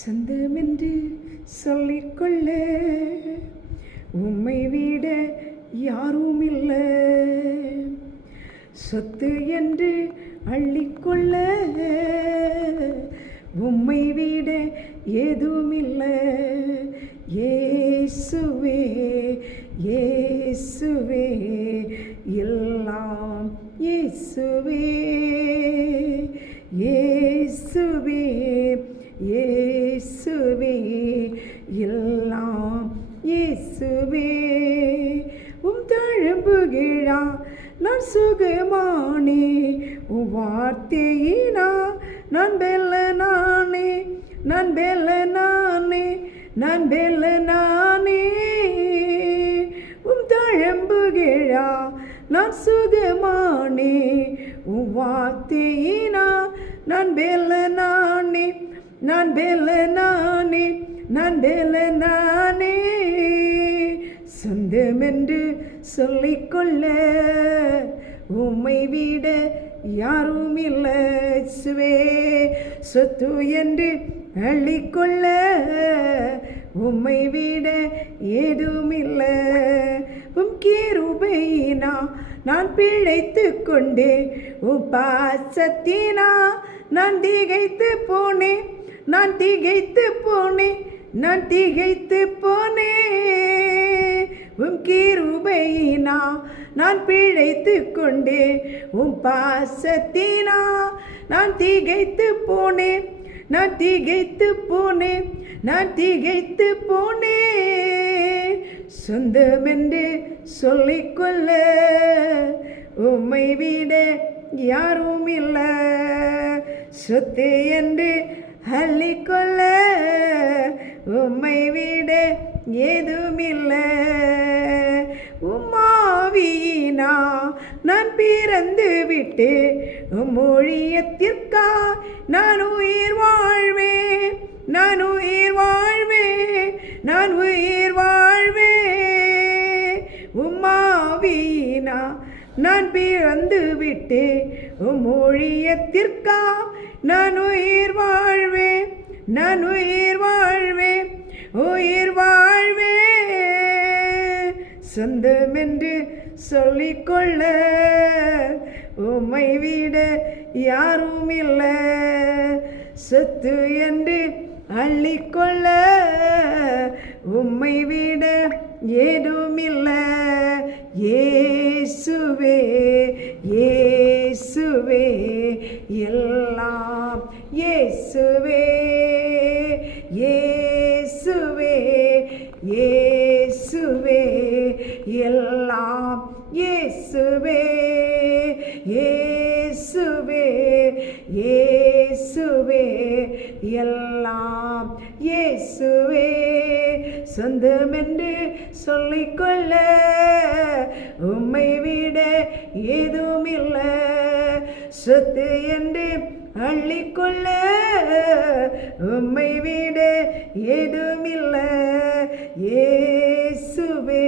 சொந்தமென்று சொல்லிக்கொள்ள உம்மை விட யாரும் இல்லை. சொத்து என்று அள்ளிக்கொள்ள உம்மை விட ஏதுமில்லை. இயேசுவே இயேசுவே எல்லாம் இயேசுவே இயேசுவே இயேசுவே எல்லாம் இயேசுவே. தழும்புகிழா நான் சுகமானே, வார்த்தையினா நான் பெல்லனானே, நான் பெல்லனானே, நான் பெல்லனானே. தழும்புகிழா நான் சுகமானே, வார்த்தையினா நான் பெல்லனானே, நான் பெல்லனானே, நான் பெல்லனானே. சொந்தமென்று சொல்லிக்கொள்ள உம்மை விட யாரும் இல்லை. சொத்து என்று அள்ளிக்கொள்ள உம்மை விட ஏதுமில்லை. கிருபையினா நான் பிழைத்து கொண்டே, பாசத்தினா நான் திகைத்து போனேன், நான் திகைத்து போனேன், நான் திகைத்து போனேன். கிருபையினா நான் பிழைத்து கொண்டே, பாசத்தினா நான் திகைத்து போனேன், நான் திகைத்து போனேன், நான் திகைத்து போனேன். சொந்தமென்று சொல்லிக்கொள்ள உம்மை விட யாரும் இல்லை. சொத்து என்று அள்ளிக்கொள்ள உம்மை விட ஏதுமில்லை. உம்மாவியினா நான் பிறந்து விட்டு மொழியத்திற்கா நான் உயிர் வாழ்வேன், நான் உயிர் வாழ்வேன், நான் உயிர் வாழ்வேன். உம்மாவியினா நான் பிறந்து விட்டு மொழியத்திற்கா நான் உயிர் வாழ்வேன், நான் உயிர் வாழ்வேன், உயிர் வாழ்வேன். சொந்தமென்று சொல்லிக்கொள்ள உம்மை விட யாரும் இல்லை. சொத்து என்று அள்ளிக்கொள்ள உம்மை விட ஏதுமில்லை. இயேசுவே இயேசுவே எல்லாம் இயேசுவே இயேசுவே இயேசுவே எல்லாம் இயேசுவே இயேசுவே இயேசுவே எல்லாம் இயேசுவே. சொந்தமென்று சொல்லிக்கொள்ள உம்மை விட ஏதுமில்லை. சொத்து என்று அள்ளிக்கொள்ள உம்மை விட ஏதுமில்லை. இயேசுவே